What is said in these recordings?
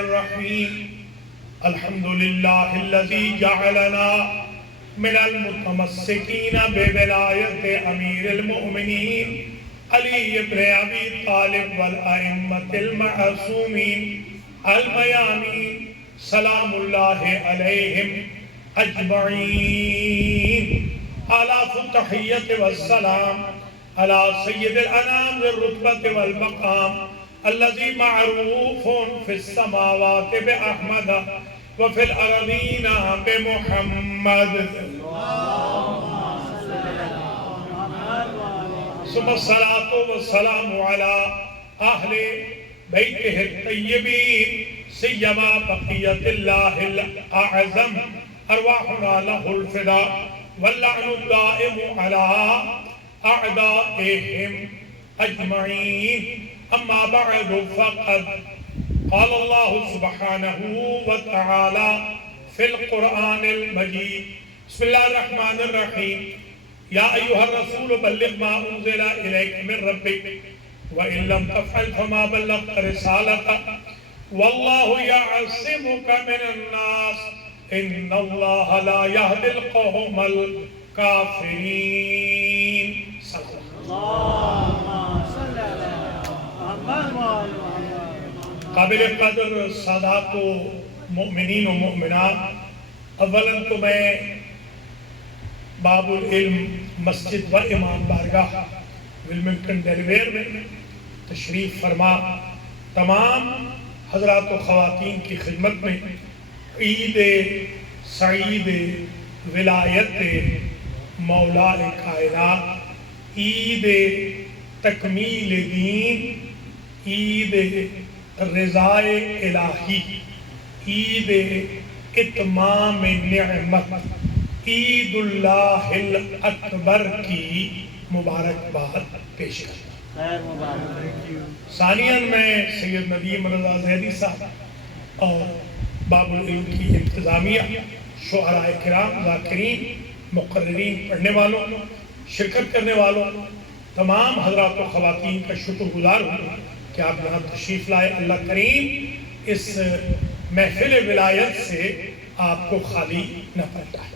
الرحیم الحمد للہ الذی جعلنا من المتمسکین بولایت امیر المؤمنین علی ابن ابی طالب والائمة المعصومین المیامین سلام اللہ علیہم اجمعین آلاف التحیت والسلام على سید الانام ذی والمقام الذي معروف في السماوات بأحمد وفي الأرضين بمحمد ثم الصلاة والسلام على أهل بيته الطيبين سيما بقية الله الأعظم أرواحنا له الفداء واللعن الدائم على أعدائهم أجمعين أما بعد فقد قال الله سبحانه وتعالى في القرآن المجيد بسم الله الرحمن الرحيم يا أيها الرسول بلغ ما أنزل إليك من ربك وإن لم تفعل فما بلغت رسالته والله يعصمك من الناس إن الله لا يهدي القوم الكافرين قابل قدر سادات و مؤمنین و مؤمنات، اولاً تو میں باب العلم مسجد و امام بارگاہ ولمنگٹن ڈیلیویر میں تشریف فرما تمام حضرات و خواتین کی خدمت میں عید سعید ولایت مولا کائنات، عید تکمیل دین، عید رضائے الہی، عید اتمام نعمت، عید اللہ الاکبر کی مبارکباد پیش کرتا ہوں۔ ثانیاً میں سید ندیم رضا زیدی صاحب اور باب العلم کی انتظامیہ، شعراء کرام، ذاکرین، مقررین، پڑھنے والوں، شرکت کرنے والوں، تمام حضرات و خواتین کا شکر گزار ہوں کہ آپ یہاں تشریف لائے۔ اللہ کریم اس محفل ولایت سے آپ کو خالی نہ پلٹائے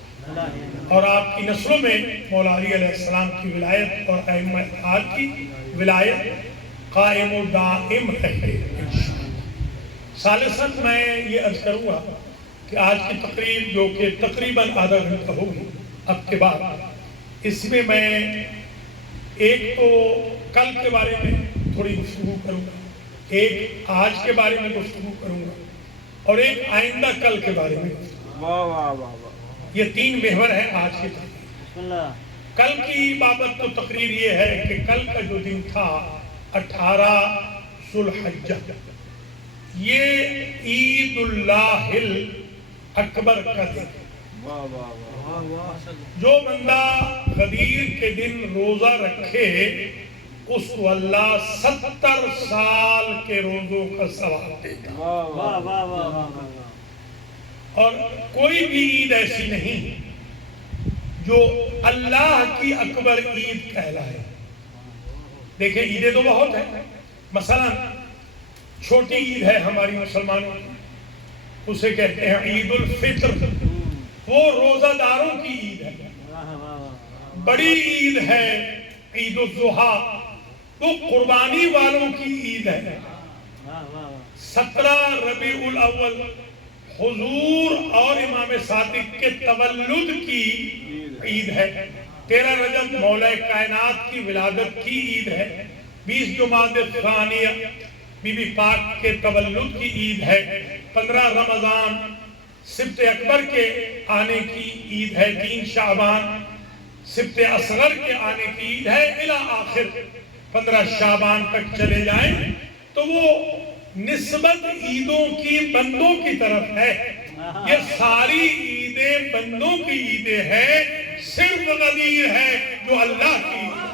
اور آپ کی نسلوں میں مولا علی علیہ السلام کی ولایت اور ائمہ اتحاد کی ولایت قائم و دائم رہے انشاءاللہ۔ ثالثاً میں یہ عرض کروں گا کہ آج کی تقریر جو کہ تقریباً آدھا گھنٹہ ہوگی اب کے بعد، اس میں میں ایک تو کل کے بارے میں تھوڑی گفتگو کروں گا، ایک آج کے بارے میں گفتگو کروں گا اور ایک آئندہ کل کے بارے میں۔ یہ تین محور ہیں آج کی تقریر۔ کل کی بابت تو تقریر یہ ہے کہ کل کا جو دن تھا 18 ذو الحجہ، یہ عید اللہ الاکبر کا دن۔ جو بندہ غدیر کے دن روزہ رکھے اس کو اللہ 70 سال کے روزوں کا ثواب دیتا۔ اور کوئی بھی عید ایسی نہیں جو اللہ کی اکبر عید کہلائے۔ دیکھیں عیدیں تو بہت ہیں، مثلا چھوٹی عید ہے ہماری مسلمانوں کی، اسے کہتے ہیں عید الفطر، وہ روزہ داروں کی عید ہے۔ بڑی عید ہے عید الضحیٰ، وہ قربانی والوں کی عید ہے۔ 17 ربیع الاول حضور اور امام صادق کے تولد کی عید ہے۔ 13 رجب مولا کائنات کی ولادت کی عید ہے۔ 20 جمادی الثانیہ بی بی پاک کے تولد کی عید ہے۔ 15 رمضان سبت اکبر کے آنے کی عید ہے۔ 3 شعبان سبت اصغر کے آنے کی عید ہے، الی آخر 15 شعبان تک چلے جائیں تو وہ نسبت عیدوں کی بندوں کی طرف ہے۔ یہ ساری عیدیں بندوں کی عیدیں ہیں، صرف غدیر ہے جو اللہ کی عید ہے۔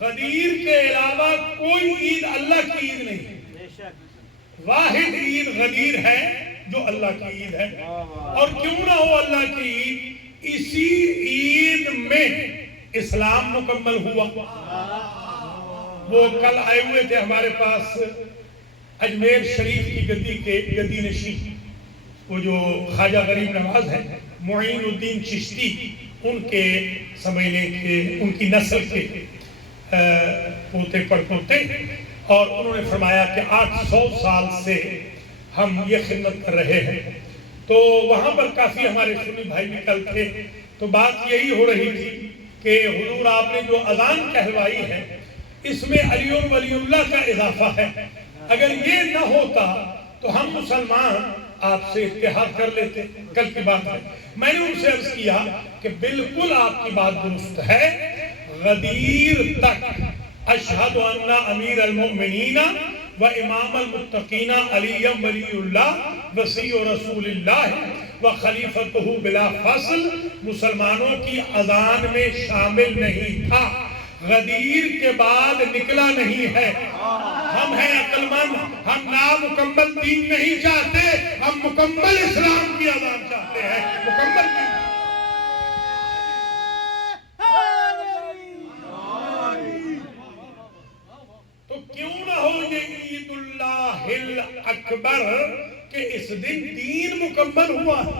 غدیر کے علاوہ کوئی عید اللہ کی عید نہیں ہے، واحد عید غدیر ہے جو اللہ کی عید ہے۔ اور کیوں نہ ہو اللہ کی عید، اسی عید میں اسلام مکمل ہوا، وہ کل آئے ہوئے تھے ہمارے پاس اجمیر شریف کی گدی نشین، وہ جو خواجہ غریب نواز ہے، معین الدین چشتی، ان کے سمجھنے کے ان کی نسل کے پوتے پڑپوتے، اور انہوں نے فرمایا کہ 800 سال سے ہم یہ خدمت کر رہے ہیں۔ تو وہاں پر کافی ہمارے سنی بھائی بھی کل تھے، تو بات یہی ہو رہی تھی کہ حضور آپ نے جو اذان کہلوائی ہے اس میں علی ولی اللہ کا اضافہ ہے، اگر یہ نہ ہوتا تو ہم مسلمان آپ سے اتحاد کر لیتے۔ کل کی بات ہے، میں نے ان سے عرض کیا کہ بالکل آپ کی بات درست ہے، غدیر تک اشہد ان امیر المؤمنین و امام المتقین علی ولی اللہ وصی رسول اللہ و خلیفتہ بلا فصل مسلمانوں کی اذان میں شامل نہیں تھا، غدیر کے بعد نکلا نہیں ہے۔ ہم ہیں عقل مند، ہم نامکمل دین نہیں چاہتے، ہم مکمل اسلام کی اذان چاہتے ہیں، مکمل دین۔ تو کیوں نہ ہو یہ عید اللہ الاکبر کہ اس دن دین مکمل ہوا ہے۔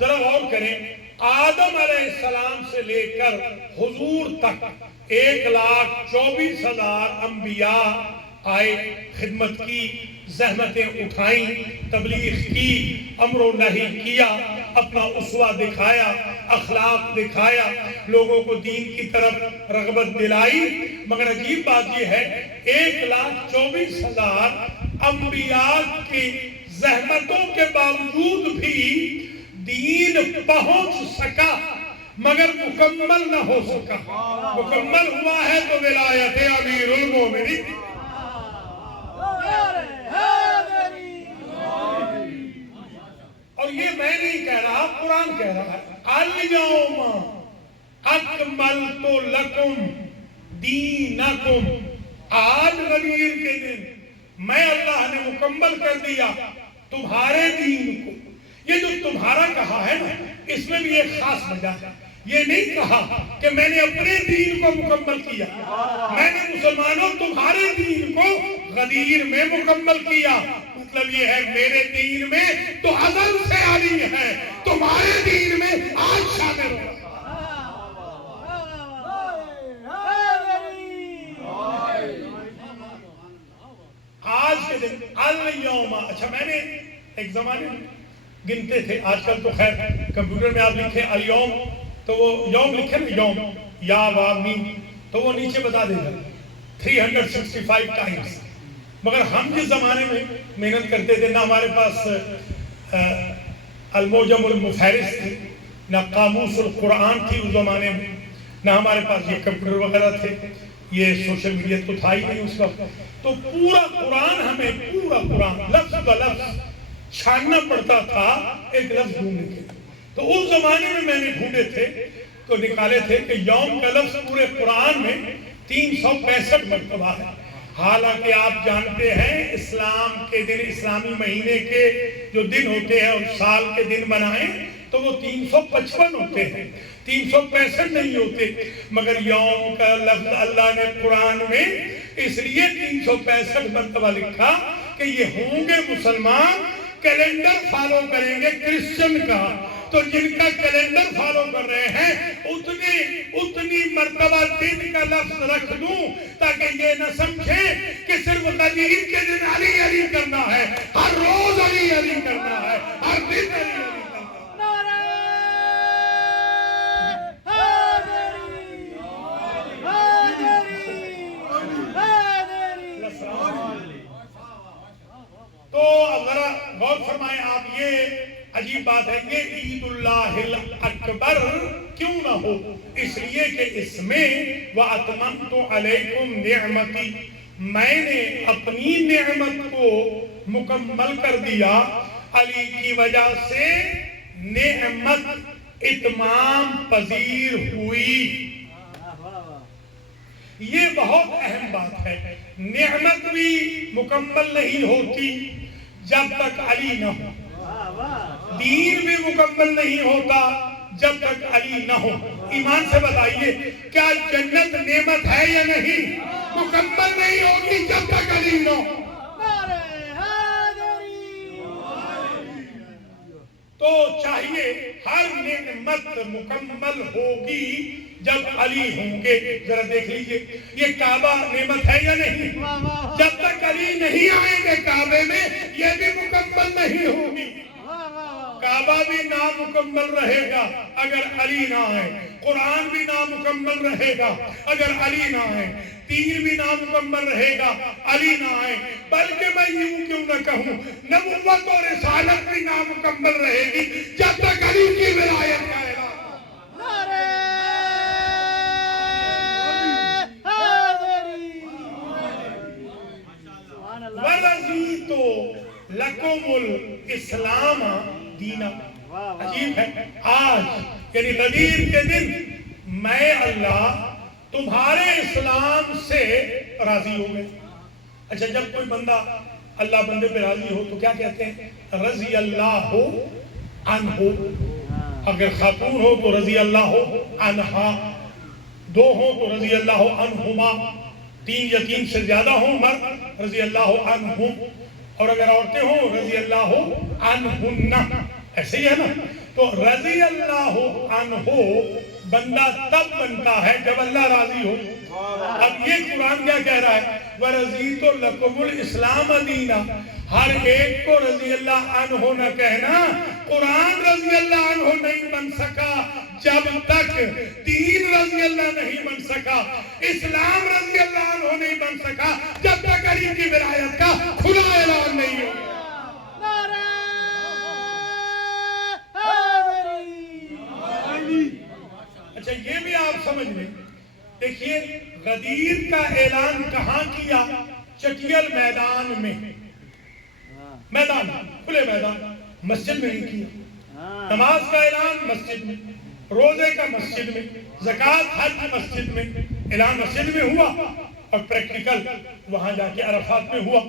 ذرا غور کریں، آدم علیہ السلام سے لے کر حضور تک 1,24,000 انبیاء آئے، خدمت کی، زحمتیں اٹھائیں، تبلیغ کی، امر و نہی کیا، اپنا اسوہ دکھایا، اخلاق دکھایا، لوگوں کو دین کی طرف رغبت دلائی۔ مگر عجیب بات یہ ہے 1,24,000 انبیاء کی زحمتوں کے باوجود بھی دین پہنچ سکا مگر مکمل نہ ہو سکا۔ مکمل ہوا ہے تو ولایت امیر المومنین۔ اور یہ میں نہیں کہہ رہا، قرآن کہہ رہا ہے، الیوم اکملت لکم دینکم، آج غدیر کے دن میں اللہ نے مکمل کر دیا تمہارے دین کو۔ یہ جو تمہارا کہا ہے نا، اس میں بھی ایک خاص وجہ ہے۔ یہ نہیں کہا کہ میں نے اپنے دین کو مکمل کیا، میں نے مسلمانوں تمہارے دین کو غدیر میں مکمل کیا۔ مطلب یہ ہے میرے دین میں تو ازل سے علی ہے، تمہارے دین میں آج شامل ہو۔ آج کے دن الیوم، اچھا میں نے ایک زمانے میں گنتے تھے، آج کل تو خیر کمپیوٹر میں آپ لکھیں الیوم تو وہ یوم لکھیں نا، یوم یا وا میم، تو وہ نیچے بتا دے گا 365 ٹائمز۔ مگر ہم جس زمانے میں محنت کرتے تھے، نہ ہمارے پاس الموجم المفہرس تھی، نہ قاموس القرآن تھی اس زمانے میں، نہ ہمارے پاس یہ کمپیوٹر وغیرہ تھے، یہ سوشل میڈیا تو تھا ہی نہیں اس وقت۔ تو پورا قرآن ہمیں پورا قرآن لفظ بلفظ چھاننا پڑتا تھا ایک لفظ ڈھونڈنے کے۔ تو اس زمانے میں میں نے ڈھونڈے تھے تو نکالے تھے کہ یوم کا لفظ پورے قرآن میں 365 مرتبہ ہے۔ حالانکہ آپ جانتے ہیں اسلام کے دن، اسلامی مہینے کے جو دن ہوتے ہیں اور سال کے دن بنائیں تو وہ 355 ہوتے ہیں، 365 نہیں ہوتے۔ مگر یوم کا لفظ اللہ نے قرآن میں اس لیے 365 مرتبہ لکھا کہ یہ ہوں گے مسلمان کیلنڈر فالو کریں گے کرسچن کا، تو جن کا کیلنڈر فالو کر رہے ہیں اتنی مرتبہ دن کا لفظ رکھ دوں تاکہ یہ نہ سمجھیں کہ صرف غدیر کے دن علی علی کرنا ہے، ہر روز علی علی کرنا ہے، ہر دن علی علی کرنا ہے۔ تو اب ذرا غور فرمائیں آپ، یہ عجیب بات ہے کہ عید اللہ الاکبر کیوں نہ ہو؟ اس لیے کہ اس میں وَأَتْمَمْتُ عَلَيْكُمْ نِعْمَتِي، میں نے اپنی نعمت کو مکمل کر دیا۔ علی کی وجہ سے نعمت اتمام پذیر ہوئی۔ یہ بہت اہم بات ہے، نعمت بھی مکمل نہیں ہوتی جب تک علی نہ ہو، دین بھی مکمل نہیں ہوتا جب تک علی نہ ہو۔ ایمان سے بتائیے کیا جنت نعمت ہے یا نہیں؟ مکمل نہیں ہوگی جب تک علی نہ ہو۔ تو چاہیے ہر نعمت مکمل ہوگی جب علی ہوں گے۔ ذرا دیکھ لیجئے یہ کعبہ نعمت ہے یا نہیں؟ جب تک علی نہیں آئیں گے کعبے میں یہ بھی مکمل نہیں ہوگی۔ کعبہ بھی نامکمل رہے گا اگر علی نہ آئے، قرآن بھی نامکمل رہے گا اگر علی نہ آئے، تیر بھی نامکمل رہے گا علی نہ آئے، بلکہ میں یوں کیوں نہ کہوں نبوت اور رسالت بھی نامکمل رہے گی جب تک علی کی ولایت کا اعلان۔ وَرَضِيتُ لَكُمُ الْإِسْلَامَ دینا۔ عجیب ہے، آج یعنی غدیر کے دن میں اللہ تمہارے اسلام سے راضی ہو گئے۔ اچھا جب کوئی بندہ اللہ بندے پہ راضی ہو تو کیا کہتے ہیں؟ رضی اللہ عنہ۔ اگر خاتون ہو تو رضی اللہ عنہا، دو ہو تو رضی اللہ عنہما، تین یا تین سے زیادہ ہوں مرد رضی اللہ عنہم، اور اگر عورتیں ہوں رضی اللہ عنہن۔ ایسے ہی ہے نا؟ تو رضی اللہ عنہ بندہ تب بنتا ہے جب اللہ راضی ہو۔ اب یہ قرآن کیا کہہ رہا ہے؟ وَرَضِيتُ لَكُمُ الْإِسْلَامَ دِينًا۔ ہر ایک کو رضی اللہ عنہ نہ کہنا، قرآن رضی اللہ عنہ نہیں بن سکا جب تک دین رضی اللہ نہیں بن سکا، اسلام رضی اللہ عنہ نہیں بن سکا جب تک علی کی ولایت کا کھلا اعلان نہیں ہو۔ اچھا یہ بھی آپ سمجھ لیں، دیکھیے غدیر کا اعلان کہاں کیا؟ چٹیل میدان میں، میدان کھلے میدان، مسجد میں نہیں کیا۔ نماز کا اعلان مسجد میں، روزے کا مسجد میں، زکوٰۃ حج مسجد میں، اعلان مسجد میں ہوا، اور پریکٹیکل وہاں جا کے عرفات میں ہوا۔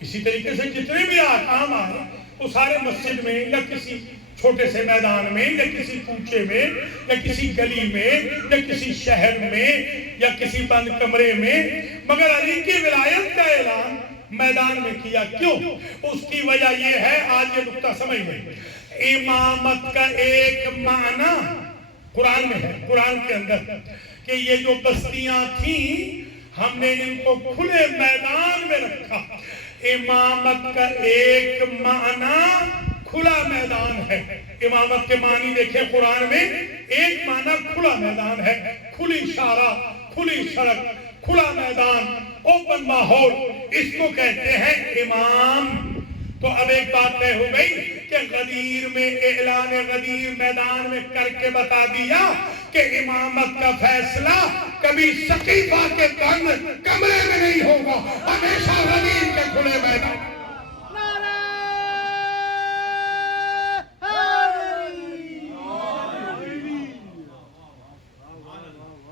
اسی طریقے سے جتنے بھی احکام آئے وہ سارے مسجد میں یا کسی چھوٹے سے میدان میں یا کسی کوچے میں یا کسی گلی میں یا کسی شہر میں یا کسی بند کمرے میں، مگر علی کی ولایت کا اعلان میدان میں کیا۔ کیوں؟ اس کی وجہ یہ ہے، آج یہ نقطہ سمجھ لیں، امامت کا ایک معنی قرآن میں ہے، قرآن کے اندر، کہ یہ جو بستیاں تھیں ہم نے ان کو کھلے میدان میں رکھا۔ امامت کا ایک معنی کھلا میدان ہے۔ امامت کے معنی دیکھیں قرآن میں، ایک معنی کھلا میدان ہے، کھلی شارع، کھلی سڑک، کھلا میدان، اوپن ماحول، اس کو کہتے ہیں امام۔ تو اب ایک بات طے ہو گئی کہ غدیر میں اعلان غدیر میدان میں کر کے بتا دیا کہ امامت کا فیصلہ کبھی سقیفہ کے بند کمرے میں نہیں ہوگا، ہمیشہ غدیر کے کھلے میدان۔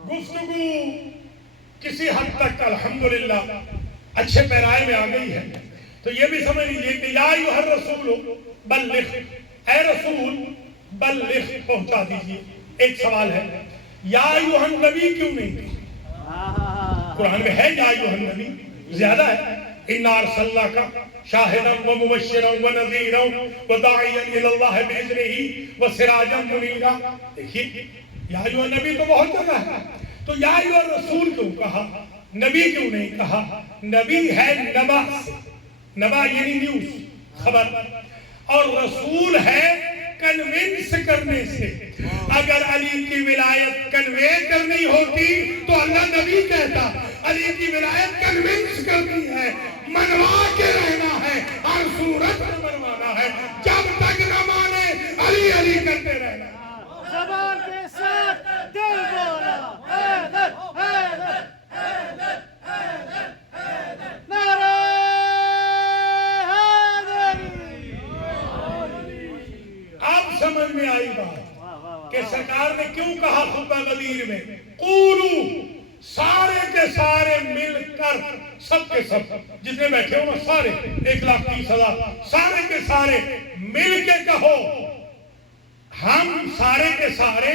گفتگو کسی حد تک الحمدللہ اچھے پیرائے میں آ گئی ہے، تو یہ بھی سمجھ لیجیے کہ یا ایھا الرسول بلغ، اے رسول بلغ، پہنچا دیجیے۔ ایک سوال ہے، یا ایھا النبی کیوں نہیں؟ قرآن میں ہے یا ایھا النبی، زیادہ ہے، اِنَّا أَرْسَلْنَاكَ شَاهِدًا وَمُبَشِّرًا وَنَذِيرًا وَدَاعِيًا إِلَى اللَّهِ بِإِذْنِهِ وَسِرَاجًا مُنِيرًا۔ دیکھیے یا ایھا النبی تو بہت جگہ ہے، تو یا ایھا الرسول کیوں کہا، نبی کیوں نہیں کہا؟ نبی ہے نبا سے، نبا یعنی نیوز، خبر، اور رسول ہے کنونس کرنے سے۔ اگر علی کی ولایت کنوے کرنی ہوتی تو اللہ نبی کہتا، علی کی ولایت کنونس کرنی ہے، منوا کے رہنا ہے، ہر صورت میں منوانا ہے، جب تک نہ مانے علی علی کرتے رہنا۔ زبان کے ساتھ دل بولا، حیدر حیدر حیدر حیدر حیدر، نعرہ حیدری۔ اب سمجھ میں آئی بات کہ سرکار نے کیوں کہا خطبہ غدیر میں قولو، سارے کے سارے مل کر، سب کے سب جتنے بیٹھے ہو نا سارے 1,30,000 سارے کے سارے مل کے کہو، ہم سارے کے سارے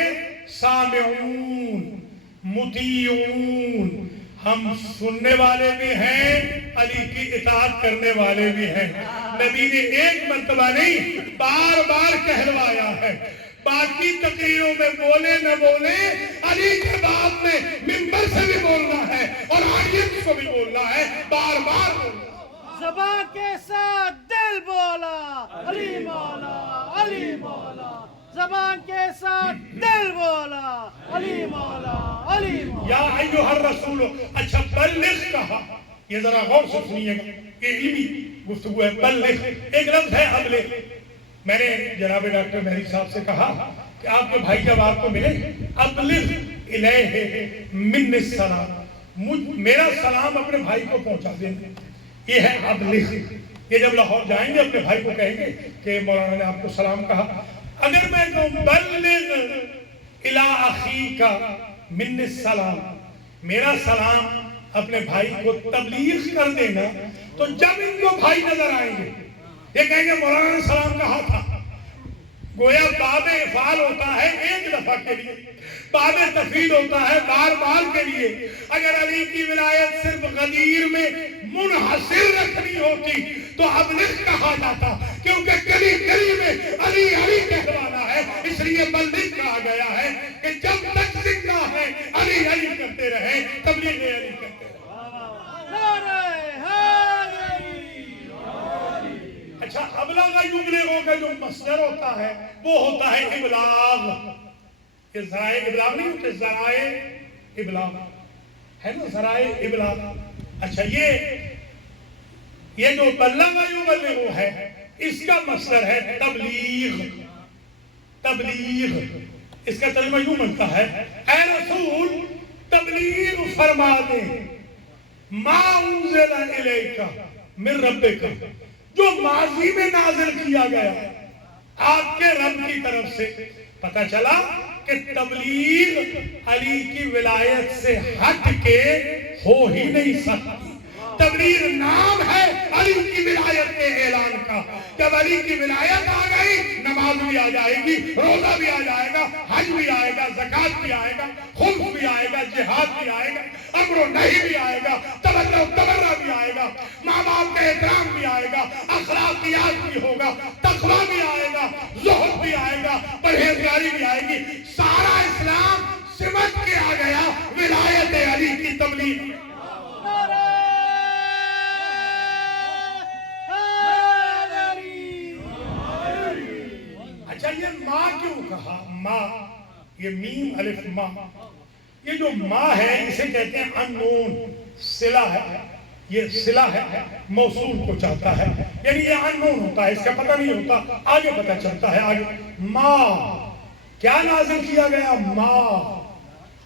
سامعون مطیعون، ہم سننے والے بھی ہیں، علی کی اطاعت کرنے والے بھی ہیں۔ نبی نے ایک مرتبہ نہیں بار بار کہلوایا ہے۔ باقی تقریروں میں بولے نہ بولے، علی کے باب میں منبر سے بھی بولنا ہے اور آڈینس کو بھی بولنا ہے، بار بار بولنا ہے۔ زبان کے ساتھ دل بولا علی مولا، علی مولا، زبان کے ساتھ دل بولا علی مولا، علی مولا۔ یا ایھا الرسول، اچھا بلغ کہا، یہ ذرا غور سے سنیے گا، یہ علمی گفتگو ہے۔ بلغ ایک لفظ ہے ابلغ۔ میں نے جناب ڈاکٹر مہری صاحب سے کہا کہ آپ کے بھائی جب آپ کو ملے، ابلغ الیہ من السلام، میرا سلام اپنے بھائی کو پہنچا دیں۔ یہ ہے ابلغ۔ یہ جب لاہور جائیں گے اپنے بھائی کو کہیں گے کہ مولانا نے آپ کو سلام کہا۔ اگر میں کہوں بلغ الی اخیک من السلام، میرا سلام اپنے بھائی کو تبلیغ کر دینا، تو جب ان کو بھائی نظر آئیں گے یہ کہیں گے مولانا نے سلام کہا تھا۔ گویا باب افعال ہوتا ہے ایک دفعہ کے لیے، باب تفعیل ہوتا ہے بار بار کے لیے۔ اگر علی کی ولایت صرف غدیر میں منحصر رکھنی ہوتی تو ابلغ کہا جاتا، کیونکہ گلی گلی میں علی علی کہلوانا ہے، اس لیے بلغ کہا گیا ہے کہ جب تک زندہ ہے علی علی کرتے رہیں، تبلیغ علی کرتے رہیں۔ نعرہ حیدری۔ اچھا ابلغ یبلغ کا جو مصدر ہوتا ہے وہ ہوتا ہے ابلاغ۔ یہ ذرائع ابلاغ نہیں ہوتے، ذرائع ابلاغ ہے نا، ذرائع ابلاغ۔ اچھا یہ جو بلغ یبلغ ہے اس کا مصدر ہے تبلیغ۔ تبلیغ اس کا ترجمہ یوں بنتا ہے، اے رسول تبلیغ فرما دے ما انزل الیک من ربک، جو ماضی میں نازل کیا گیا آپ کے رب کی طرف سے۔ پتہ چلا کہ تبلیغ علی کی ولایت سے ہٹ کے ہو ہی نہیں سکتی۔ تبلیغ نام ہے علی کی ولایت کے اعلان کا۔ جب علی کی ولایت آ گئی، نماز بھی آ جائے گی، روزہ بھی آ جائے گا، حج بھی آئے گا، زکوٰۃ بھی آئے گا، خلف بھی آئے گا، جہاد بھی آئے گا، امر و نہی بھی آئے گا، تبرع و تبرع بھی آئے گا، ماں باپ کا احترام بھی آئے گا، اخلاقیات بھی ہوگا، تقویٰ بھی آئے گا، زہد بھی آئے گا، پرہیزگاری بھی آئے گی۔ سارا اسلام سمٹ کے آ گیا ولایت علی کی تبلیغ۔ اچھا یہ ماں کیوں کہا؟ ماں، یہ میم الف ماں، یہ جو ماں ہے اسے کہتے ہیں انون، صلہ ہے، یہ صلہ ہے، موصول کو چاہتا ہے، یعنی یہ انون ہوتا ہے، اس کا پتہ نہیں ہوتا، آگے پتہ چلتا ہے آگے۔ ماں کیا نازل کیا گیا؟ ماں۔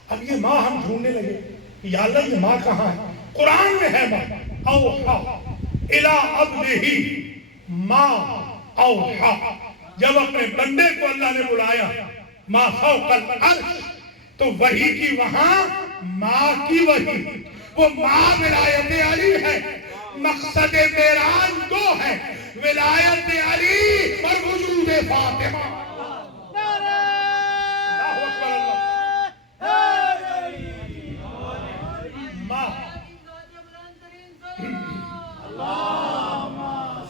اب یہ ماں ہم ڈھونڈنے لگے، یا اللہ یہ ماں کہاں ہے؟ قرآن میں ہے ماں، اوحا الی عبدہ ما اوحا، جب اپنے بندے کو اللہ نے بلایا ما فوق العرش، تو وحی کی وہاں ماں کی وحی، وہ ماں ولایت علی ہے۔ مقصد معراج دو ہے، ولایت علی اور وجود فاطمہ۔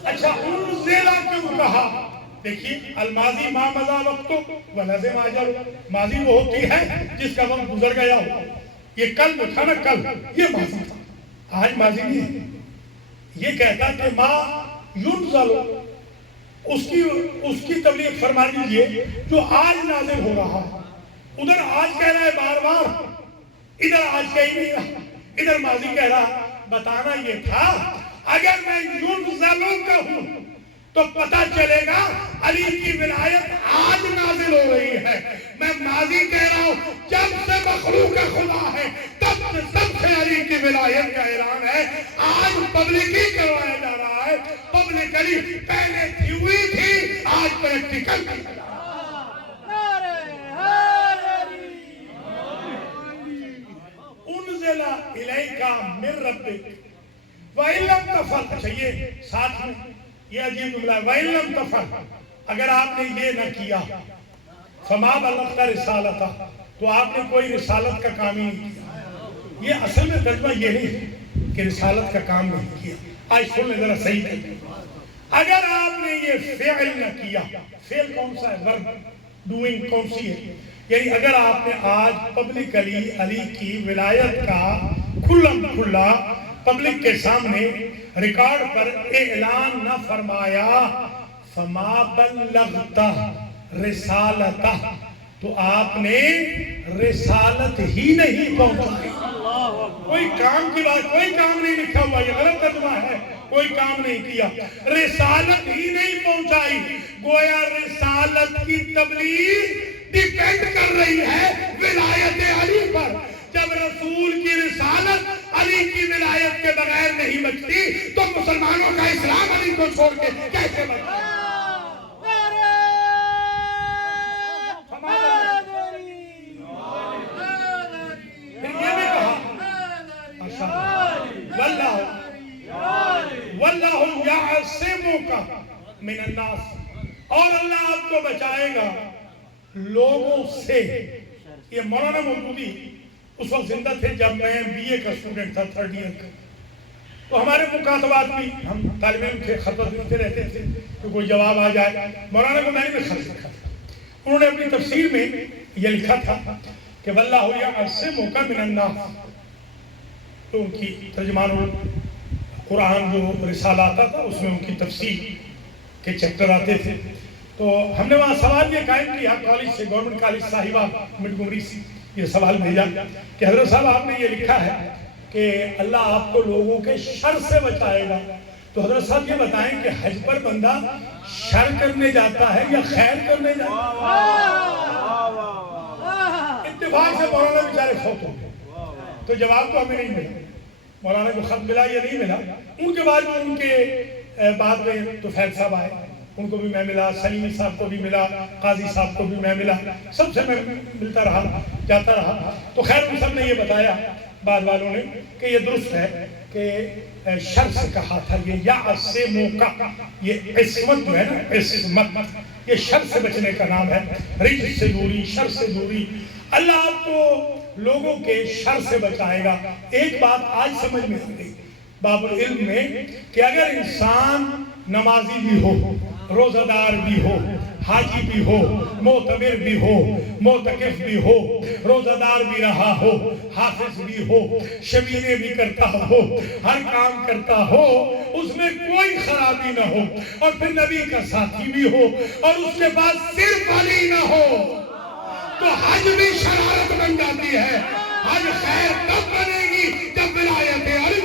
اچھا انزلہ کیوں کہا؟ دیکھیے الماضی ما مضى وقتو ولزم اجل، ماضی وہ ہوتی ہے جس کا وقت گزر گیا ہو۔ یہ کل جو تھا نا، کل یہ ماضی تھا، آج ماضی نہیں ہے۔ یہ کہتا کہ ما ينزل، اس کی تبلیغ فرما دیجئے جو آج نازل ہو رہا ہے۔ ادھر آج کہہ رہا ہے بار بار، ادھر آج کہیں نہیں رہا، ادھر ماضی کہہ رہا۔ بتانا یہ تھا اگر میں ينزل کہوں تو پتہ چلے گا علی کی ولایت آج نازل ہو رہی ہے۔ میں ماضی کہہ رہا ہوں، جب سے مخلوق خدا ہے تب سے علی کی ولایت کا اعلان ہے۔ آج پبلکی کروایا جا رہا ہے، پبلک علی پہلے تھی ہوئی تھی، آج پریکٹیکل کیا جا رہا ہے۔ انزل الیک من ربک وَإِن لَمْ تَفْعَلْ، اچھا یہ ساتھ میں یہ عجیب جملہ ہے، وَإِن لَمْ تَفْعَلْ، اگر آپ نے یہ نہ کیا، فَمَا بَلَّغْتَ رِسَالَتَهُ، تو آپ نے کوئی رسالت کا کام ہی نہیں کیا۔ یہ اصل میں ترجمہ یہ نہیں ہے کہ رسالت کا کام نہیں کیا. آج سن لیں ذرا صحیح ترجمہ. اگر آپ نے یہ فعل نہ کیا، فعل کون سا ہے؟ ورب. ڈوئنگ کون سی ہے؟ یعنی اگر آپ نے آج پبلکلی علی کی ولایت کا کھلم کھلا پبلک کے سامنے ریکارڈ پر اعلان نہ فرمایا، فما بلغتا رسالتہ، تو آپ نے رسالت ہی نہیں پہنچائی. کوئی کام کی بات، کوئی کام نہیں لکھا ہوا، یہ غلط ترجمہ ہے. کوئی کام نہیں کیا، رسالت ہی نہیں پہنچائی. گویا رسالت کی تبلیغ ڈیپینڈ کر رہی ہے ولایت علی پر. جب رسول کی رسالت علی کی ولایت کے بغیر نہیں بچتی تو مسلمانوں کا اسلام علی کو چھوڑ کے کیسے بچتا؟ وَاللَّهُ يَعْصِمُكَ مِنَ النَّاسِ، اور اللہ آپ کو بچائے گا لوگوں سے. یہ مولانا مودودی اس وقت زندہ تھے جب میں بی اے کا اسٹوڈنٹ تھا، تھرڈ ایئر کا. تو ہمارے مکاتبات بھی، ہم طالب علم تھے، خط لکھتے رہتے تھے کہ کوئی جواب آ جائے. مولانا کو میں نے بھی خط لکھا تھا. انہوں نے اپنی تفسیر میں یہ لکھا تھا کہ وَاللَّهُ يَعْصِمُكَ مِنَ النَّاسِ. تو ان کی ترجمان قرآن جو رسالہ آتا تھا اس میں ان کی تفسیر کے چیپٹر آتے تھے. تو ہم نے وہاں سوال یہ قائم کیا کالج سے، گورنمنٹ کالج صاحبہ منٹگمری سے یہ سوال بھیجا کہ حضرت صاحب آپ نے یہ لکھا ہے کہ اللہ آپ کو لوگوں کے شر سے بچائے گا. تو حضرت صاحب یہ بتائیں کہ حج پر بندہ شر کرنے جاتا ہے یا خیر کرنے جاتا ہے؟ اتفاق سے مولانا بیچارے فوت ہو گئے. تو جواب تو ہمیں نہیں ملا. مولانا کو خط ملا یا نہیں ملا. ان کے بعد ان کے بعد میں تو فیض صاحب آئے، ان کو بھی میں ملا، سلیمی صاحب کو بھی ملا، قاضی صاحب کو بھی میں ملا، سب سے میں ملتا رہا، جاتا رہا. تو خیر ان سب نے یہ بتایا بعد والوں نے کہ یہ درست ہے کہ شر سے کہا تھا. یہ یعصمک، یہ عصمت جو ہے نا، عصمت یہ شر سے بچنے کا نام ہے. رجس سے دوری، شر سے دوری. اللہ آپ کو لوگوں کے شر سے بچائے گا. ایک بات آج سمجھ میں آ گئی باب العلم میں کہ اگر انسان نمازی بھی ہو، روزہ دار بھی ہو، حاجی بھی ہو، معتمر بھی ہو، معتکف بھی ہو، روزہ دار بھی رہا ہو، حافظ بھی ہو، شبیریں بھی کرتا ہو، ہر کام کرتا ہو، اس میں کوئی خرابی نہ ہو، اور پھر نبی کا ساتھی بھی ہو، اور اس کے بعد صرف علی نہ ہو، تو حج بھی شرارت بن جاتی ہے. حج خیر تب بنے گی جب ولایت علی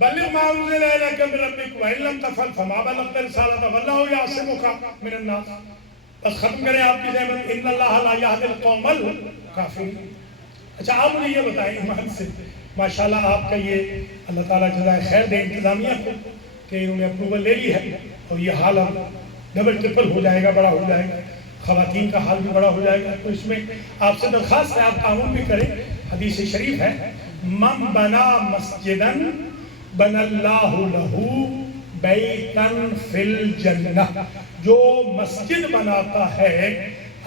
بلغ ما انزل اليك من ربك وان لم تفعل فما بلغت رسالته والله يعصمك من الناس. بس ختم کریں آپ کی زحمت. ان اللہ لا یہدی القوم الکافرین. اچھا آپ مجھے یہ بتائیں ایمان سے، ماشاءاللہ آپ کا یہ اللہ تعالیٰ جزائے خیر دے انتظامیہ کو کہ انہوں نے اپروول لے لی ہے، اور یہ حال اب ڈبل ٹرپل ہو جائے گا، بڑا ہو جائے گا، خواتین کا حال بھی بڑا ہو جائے گا. تو اس میں آپ سے درخواست ہے آپ تعاون بھی کریں. حدیث شریف ہے من بنا مسجدا بن اللہ لہ بیتن فی الجنہ. جو مسجد بناتا ہے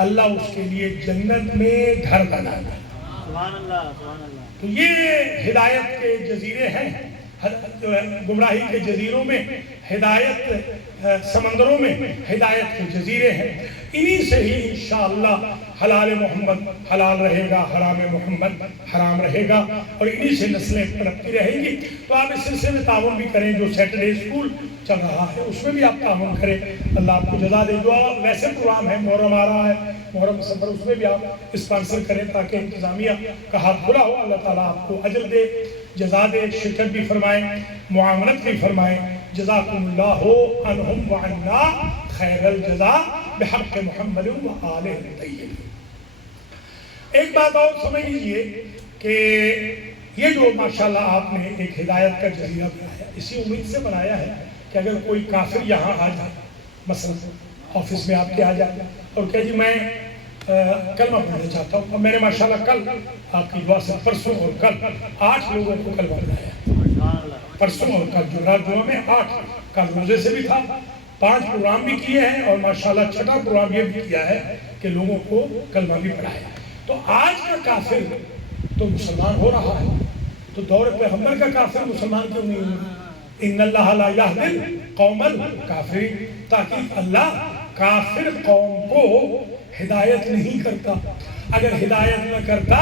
اللہ اس کے لیے جنت میں گھر بناتا ہے. سبحان اللہ، سبحان اللہ. تو یہ ہدایت کے جزیرے ہیں، گمراہی کے جزیروں میں ہدایت، سمندروں میں ہدایت کے جزیرے ہیں. انہی سے ہی انشاءاللہ حلال محمد حلال رہے گا، حرام محمد حرام رہے گا، اور انہی سے نسلیں پنپتی رہیں گی. تو آپ اس سلسلے میں تعاون بھی کریں. جو سیٹرڈے اسکول چل رہا ہے اس میں بھی آپ تعاون کریں. اللہ آپ کو جزا دے. جو ویسے پروگرام ہے، محرم آ رہا ہے، محرم سفر، اس میں بھی آپ اسپانسر کریں تاکہ انتظامیہ کا ہاتھ کھلا ہو. اللہ تعالیٰ آپ کو اجر دے، جزا دے، شرکت بھی فرمائیں، معاونت بھی فرمائیں. جزاکم اللہ عنہم وعنا خیر الجزا بحق محمد و آلہ الطیبین. ایک بات اور سمجھ لیجئے کہ یہ جو ماشاءاللہ آپ نے ایک ہدایت کا جزیرہ بنایا، اسی امید سے بنایا ہے کہ اگر کوئی کافر یہاں آ جائے، مثلا آفس میں آپ کے آ جائے اور کہ جی میں کلمہ پڑھنا چاہتا ہوں. اور میں نے ماشاءاللہ کل آپ کی دعا سے پرسوں اور کل 8 لوگوں کو کلمہ پڑھایا. پرسوں اور کل جمعرات جمعہ میں 8. کل روزے سے بھی تھا, 5 پروگرام بھی کیے ہیں, اور ماشاءاللہ 6واں پروگرام یہ بھی کیا ہے کہ لوگوں کو کلمہ بھی پڑھایا. تو آج کا کافر تو مسلمان ہو رہا ہے, تو دور پیغمبر کا کافر مسلمان کیوں نہیں ہو؟ ان اللہ لا یہدی القوم الکافرین, تاکہ اللہ کافر قوم کو ہدایت نہیں کرتا. اگر ہدایت نہ کرتا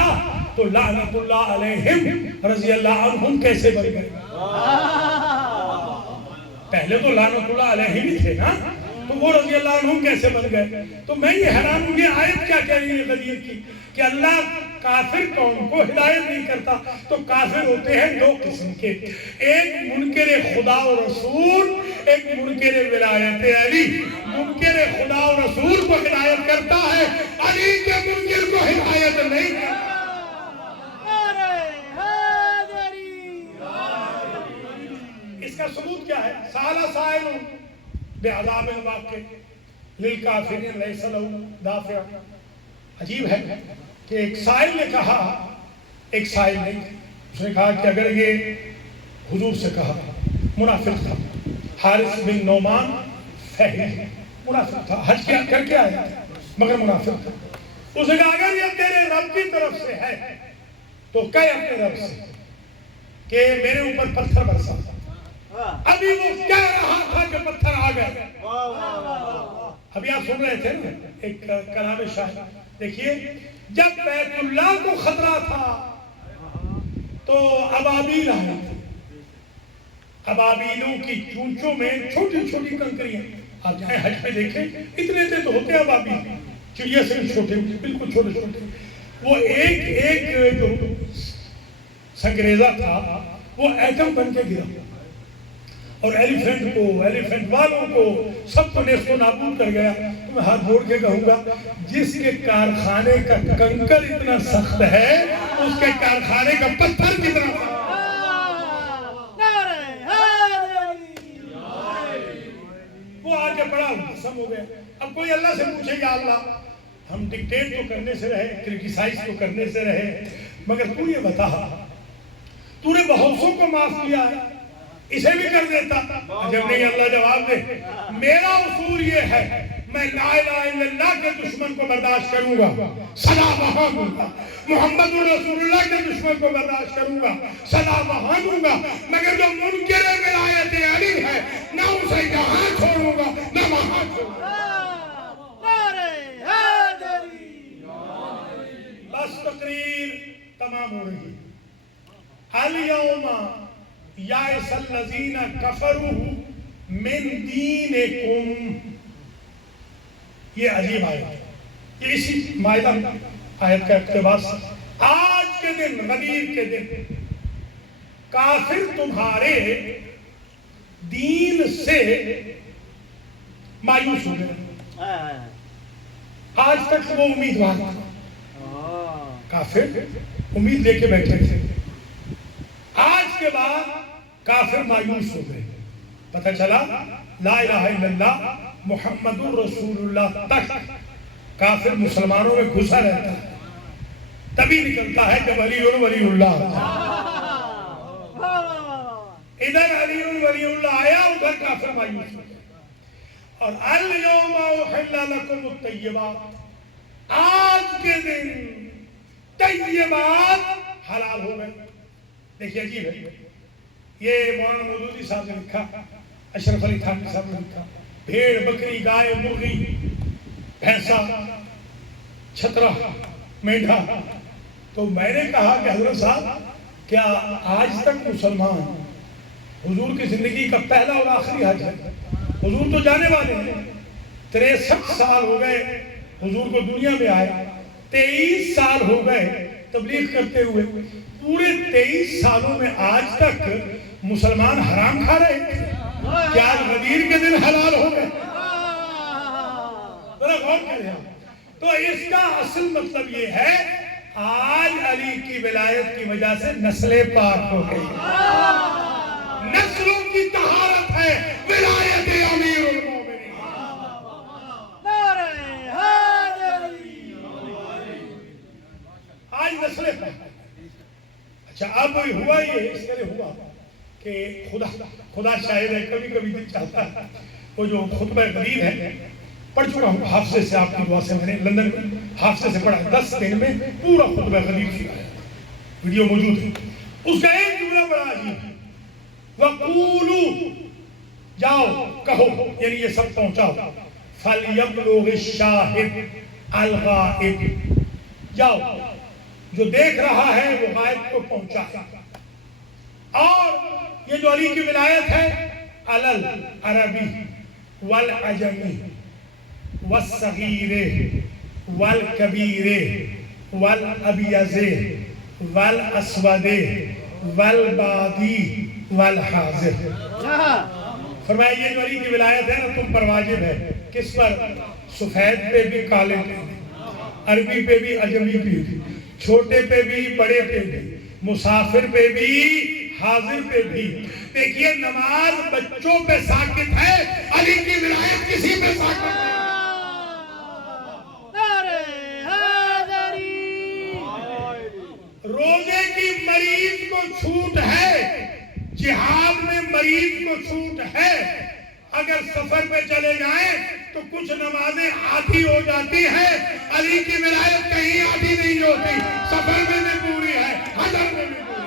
تو لعنت اللہ علیہم رضی اللہ عنہم کیسے بن گئے؟ پہلے تو لعنت اللہ علیہم ہی تھے نا, تو وہ رضی اللہ عنہم کیسے بن گئے؟ تو میں یہ حیران ہوں یہ آیت کیا کہہ رہی ہے غدیر کی کہ اللہ کافر قوم کو ہدایت نہیں کرتا. تو کافر ہوتے ہیں 2 قسم کے, ایک منکر خدا و رسول, ایک منکر ولایت علی. منکر خدا و رسول کو ہدایت کرتا ہے, علی کے منکر کو ہدایت نہیں کرتا. اس کا ثبوت کیا ہے؟ سالہ سائل بعذاب واقع للکافرین لیس لہ دافع. عجیب ہے کہ ایک سائل نے کہا, ایک سائل نے اس نے کہا کہ اگر یہ حضور سے کہا, منافق تھا, حارث بن نعمان فہری منافق تھا, حج کیا کر کے آیا مگر منافق تھا. اس نے کہا اگر یہ تیرے رب کی طرف سے ہے تو کہہ اپنے رب سے کہ میرے اوپر پتھر برسا. ابھی وہ کہہ رہا تھا کہ پتھر آ گئے. ابھی آپ سن رہے تھے نا ایک کلام شاعر, دیکھیے جب بیت اللہ کو خطرہ تھا تو ابابیل آئے تھے. ابابیلوں کی چونچوں میں چھوٹی چھوٹی کنکریاں, آپ جائیں حج میں دیکھیں اتنے سے تو ہوتے ابابیل, چڑیا سے بھی چھوٹے, بالکل چھوٹے چھوٹے. وہ ایک جو سنگریزہ تھا وہ ایٹم بن کے گرا, اور ایلیفنٹ کو, ایلیفنٹ والوں کو, سب کو نیست و نابود کر گیا. تو میں ہاتھ جوڑ کے کہوں گا جس کے کارخانے کا کنکر اتنا سخت ہے اس کے کارخانے کا پتھر کتنا سخت ہے. وہ آگے بڑا قسم ہو گیا. اب کوئی اللہ سے پوچھے یا اللہ ہم ڈکٹیٹ تو کرنے سے رہے, کرٹیسائز تو کرنے سے رہے, مگر تو یہ بتا تو نے بہت سو کو معاف کیا ہے, اسے بھی کر دیتا. جب نہیں اللہ جواب دے, میرا اصول یہ ہے میں لا الہ الا اللہ کے دشمن کو برداشت کروں گا, سزا وہاں دوں گا. محمد رسول اللہ کے دشمن کو برداشت کروں گا, سزا وہاں دوں گا. مگر جو منکر ولایت علی ہے نہ اسے یہاں چھوڑوں گا نہ وہاں چھوڑوں گا. بس تقریر تمام ہو رہی. الیوم یائس الذین کفروا من دینکم. یہ عجیب آیت ہے, یہ اسی مائدہ آیت کا اقتباس. آج کے دن, غدیر کے دن, کافر تمہارے دین سے مایوس ہو گئے. آج تک وہ امیدوار تھا, کافر امید لے کے بیٹھے تھے, آج کے بعد کافر مایوس ہو گئے. پتہ چلا لا الہ الا اللہ محمد رسول اللہ تک کافر مسلمانوں میں گھسا رہتا ہے, تبھی نکلتا ہے کہ ولی اللہ. ادھر علی ولی اللہ آیا, ادھر کافر مایوس ہو گئے. اور الیوم احل لکم الطیبات, آج کے دن طیبات حلال ہو گئے. دیکھیے عجیب ہے, یہ مولانا مودودی صاحب نے لکھا, اشرف علی تھانوی صاحب نے لکھا, بھیڑ بکری گائے مرغی بھینسا چھترا مینڈھا. تو میں نے کہا کہ حضرت صاحب کیا آج تک مسلمان حضور کی زندگی کا پہلا اور آخری حج ہے؟ حضور تو جانے والے ہیں, 63 سال ہو گئے حضور کو دنیا میں آئے, 23 سال ہو گئے تبلیغ کرتے ہوئے. پورے 23 سالوں میں آج تک مسلمان حرام کھا رہے ہیں, کیا غدیر کے دن حلال ہو گئے؟ ذرا غور کریں. تو اس کا اصل مطلب یہ ہے آج علی کی ولایت کی وجہ سے نسلیں پاک ہو گئی, نسلوں کی طہارت ہے ولایت امیر المومنین. کہ خدا شاہد ہے کبھی کبھی دل چاہتا ہے وہ جو خطبہ غریب ہے پڑھ چکا ہوں حافظے سے، آپ کی دعا سے میں نے لندن میں حافظے سے پڑھا 10 دن میں پورا خطبہ غریب سنا ہے، ویڈیو موجود ہے۔ اس کا ایک جملہ بڑا عجیب ہے، وَقُولُوا جاؤ کہو، یعنی یہ سب پہنچاؤ، فَلْيَبْلُغِ الشَّاهِدُ الْغَائِبُ، جاؤ جو دیکھ رہا ہے وہ غائب کو پہنچائے۔ اور یہ جو علی کی ولایت ہے علی العربی والعجمی والصغیر والکبیر والابیض والاسود والبادی والحاضر۔ فرمایا یہ جو علی کی ولایت ہے نا تم پر واجب ہے، کس پر؟ سفید پہ بھی، کالے پہ بھی، عربی پہ بھی، عجمی پہ بھی، چھوٹے پہ بھی، بڑے پہ بھی، مسافر پہ بھی، حاضر پہ بھی۔ دیکھیے نماز بچوں پہ ساکت ہے، علی کی ولایت کسی پہ ساکت ہے۔ روزے کی مریض کو چھوٹ ہے، جہاد میں مریض کو چھوٹ ہے، اگر سفر پہ چلے جائیں تو کچھ نمازیں آدھی ہو جاتی ہیں، علی کی ولایت کہیں آدھی نہیں ہوتی، سفر میں بھی پوری ہے، حضر میں بھی پوری ہے۔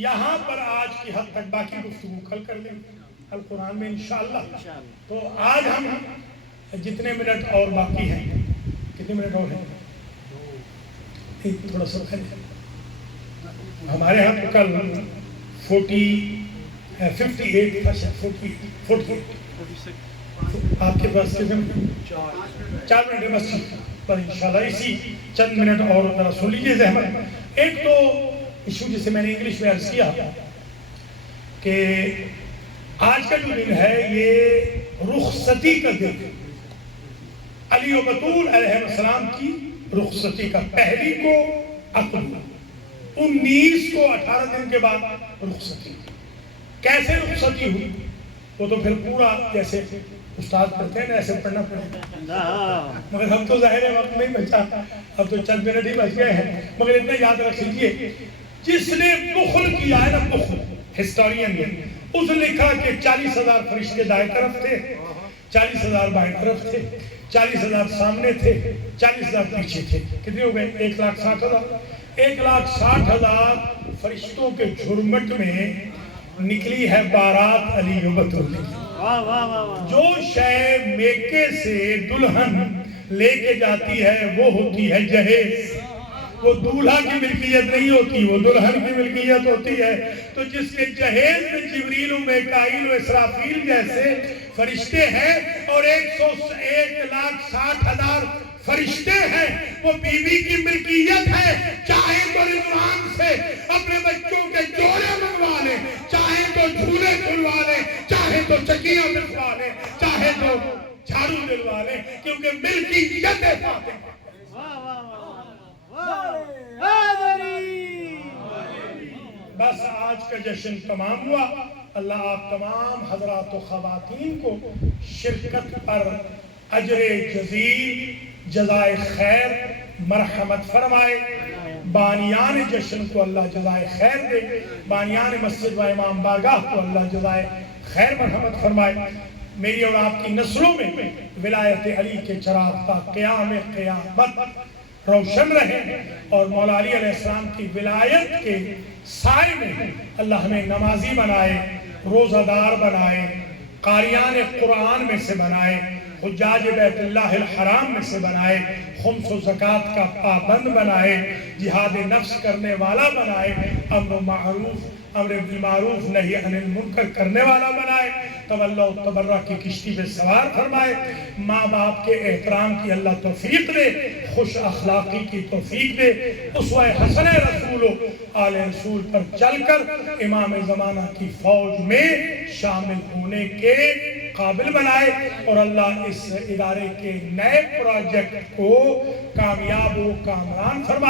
یہاں پر آج کی حد تک، باقی گفتگو کل کر لیں القرآن میں انشاءاللہ۔ تو آج ہم جتنے منٹ اور باقی ہیں، کتنے منٹ اور ہیں؟ تھوڑا سا ہمارے ہاں کل 58 آپ کے پاس کتنے منٹ؟ 4 منٹ ہے بس، پر انشاءاللہ اسی چند منٹ اور ذرا سن لیجیے زحمت۔ ایک تو ایشو جسے میں نے انگلش میں عرض کیا کہ آج کا جو دن ہے یہ رخصتی کا دن، علی و بطول علیہ السلام کی رخصتی کا، پہلی کو عقد، 19 کو 18 دن کے بعد رخصتی۔ کیسے رخصتی ہوئی وہ تو پھر پورا جیسے استاد پڑھتے ہیں نا ایسے پڑھنا پڑے گا، مگر ہم تو ظاہر ہے وقت نہیں بچا، اب تو چند منٹ ہی بچ گئے ہیں، مگر اتنا یاد رکھ لیجیے جس نے بخل کیا ہے نا، بخل ہسٹورین نے اس نے لکھا کہ 40,000 فرشتے دائیں طرف تھے، 40,000 بائیں طرف تھے، 40,000 سامنے تھے، 40,000 پیچھے تھے، کتنے ہو گئے؟ 1,60,000۔ 1,60,000 فرشتوں کے جھرمٹ میں نکلی ہے بارات علی و بطول کی۔ جو شے میکے سے دلہن لے کے جاتی ہے وہ ہوتی ہے جہیز، وہ دولہا کی ملکیت نہیں ہوتی، وہ دلہن کی ملکیت ہوتی ہے۔ تو جس کے جہیز میں جبریل و میکائیل و اسرافیل جیسے فرشتے ہیں اور 1,60,000 فرشتے ہیں، وہ بی بی کی ملکیت ہے۔ چاہے تو رضوان سے اپنے بچوں کے جوڑے منگوا لیں، چاہے تو جھولے کھلوا لیں، چاہے تو چکیاں بچوا لیں، چاہے تو جھاڑو دلوا لیں، کیونکہ ملکیت ہے فاتح۔ بس آج کا جشن تمام ہوا۔ اللہ آپ تمام حضرات و خواتین کو شرکت پر اجر جزیل، جزائے خیر مرحمت فرمائے، بانیان جشن کو اللہ جزائے خیر دے، بانیان مسجد و امام بارگاہ کو اللہ جزائے خیر مرحمت فرمائے۔ میری اور آپ کی نسلوں میں ولایت علی کے چراغ تا قیام قیامت روشن رہے، اور مولا علی علیہ السلام کی ولایت کے سائے میں اللہ ہمیں نمازی بنائے، روزہ دار بنائے، قاریان قرآن میں سے بنائے، حجاج بیت اللہ الحرام میں سے بنائے، خمس و زکوٰۃ کا پابند بنائے، جہاد نفس کرنے والا بنائے، امر بالمعروف نہی عن المنکر کرنے والا بنائے، تولی و تبرع کی کشتی پہ سوار فرمائے، ماں باپ کے احترام کی اللہ توفیق دے، خوش اخلاقی کی توفیق دے، اسوہ حسن رسول و آل رسول پر چل کر امام زمانہ کی فوج میں شامل ہونے کے قابل بنائے، اور اللہ اس ادارے کے نئے پروجیکٹ کو کامیاب و کامران فرمائے۔